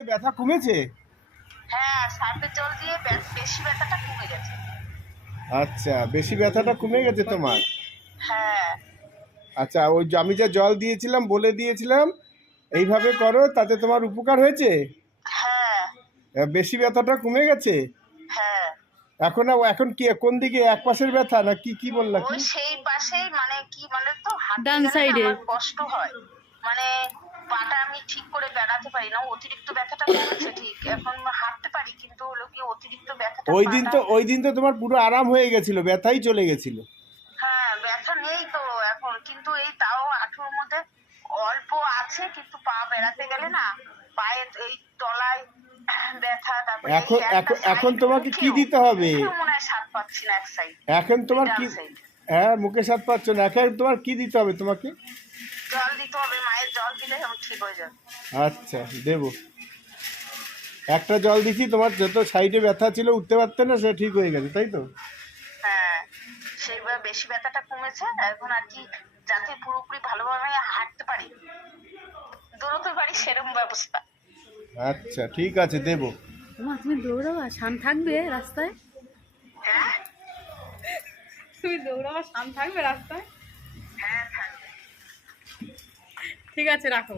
ব্যথা কমেছে? হ্যাঁ, সার্ফের জল দিয়ে বেশি ব্যথাটা কমে গেছে। আচ্ছা, বেশি ব্যথাটা কমে গেছে তোমার? হ্যাঁ। আচ্ছা, ওই যে আমি যা জল দিয়েছিলাম, বলে দিয়েছিলাম এইভাবে করো, তাতে তোমার উপকার হয়েছে? হ্যাঁ। বেশি ব্যথাটা কমে গেছে? হ্যাঁ। এখন কি কোন দিকে, এক পাশের ব্যথা না কি, কি বললা কি? ওই সেই পাশেই, মানে কি মানে তো হাঁটতে ডান গেলে না সাইডে। আমার কষ্ট হয়, মানে পাটা আমি ঠিক করে বেড়াতে পারি না। অতিরিক্ত ব্যথাটা কমেছে ঠিক, এখন হাঁটতে পারি, কিন্তু হলো কি অতিরিক্ত ব্যথাটা ওই দিন তো তোমার পুরো আরাম হয়ে গেছিল, ব্যথাই চলে গেছিল। হ্যাঁ, ব্যথা নেই তো এখন, কিন্তু এই তাও হাঁটুর মধ্যে অল্প আছে, কিন্তু পা বেড়াতে গেলে না পায়ের এই তলায় ব্যথা, তারপরে এই এখন একটা এখন side তোমাকে কি মুখেও- দিতে হবে? মুখেও মনে হয় স্বাদ পাচ্ছি না এক সাইড। এখন তোমার কি? ডান সাইড হ্যাঁ, মুখে স্বাদ পাচ্ছ না, এখন তোমার কি দিতে হবে তোমাকে? জল দিতে হবে, মায়ের জল দিলে ঠিক হয়ে যাবে। আচ্ছা, দেবো। একটা জল দিচ্ছি, তোমার যত সাইডে ব্যথা ছিল উঠতে পারতে না, সেটা ঠিক হয়ে গেছে, তাই তো? হ্যাঁ, সেইবার বেশি ব্যথাটা কমেছে এখন, আর কি যাতে পুরোপুরি ভালোভাবে হাঁটতে পারি, দৌড়তে পারি, সেরকম ব্যবস্থা। আচ্ছা, ঠিক আছে, দেবো। মা তুমি দৌড়াবা, শান থাকবে রাস্তায়? হ্যাঁ। তুমি দৌড়াবা, শান থাকবে রাস্তায়? হ্যাঁ, থাকবে। ঠিক আছে, রাখো।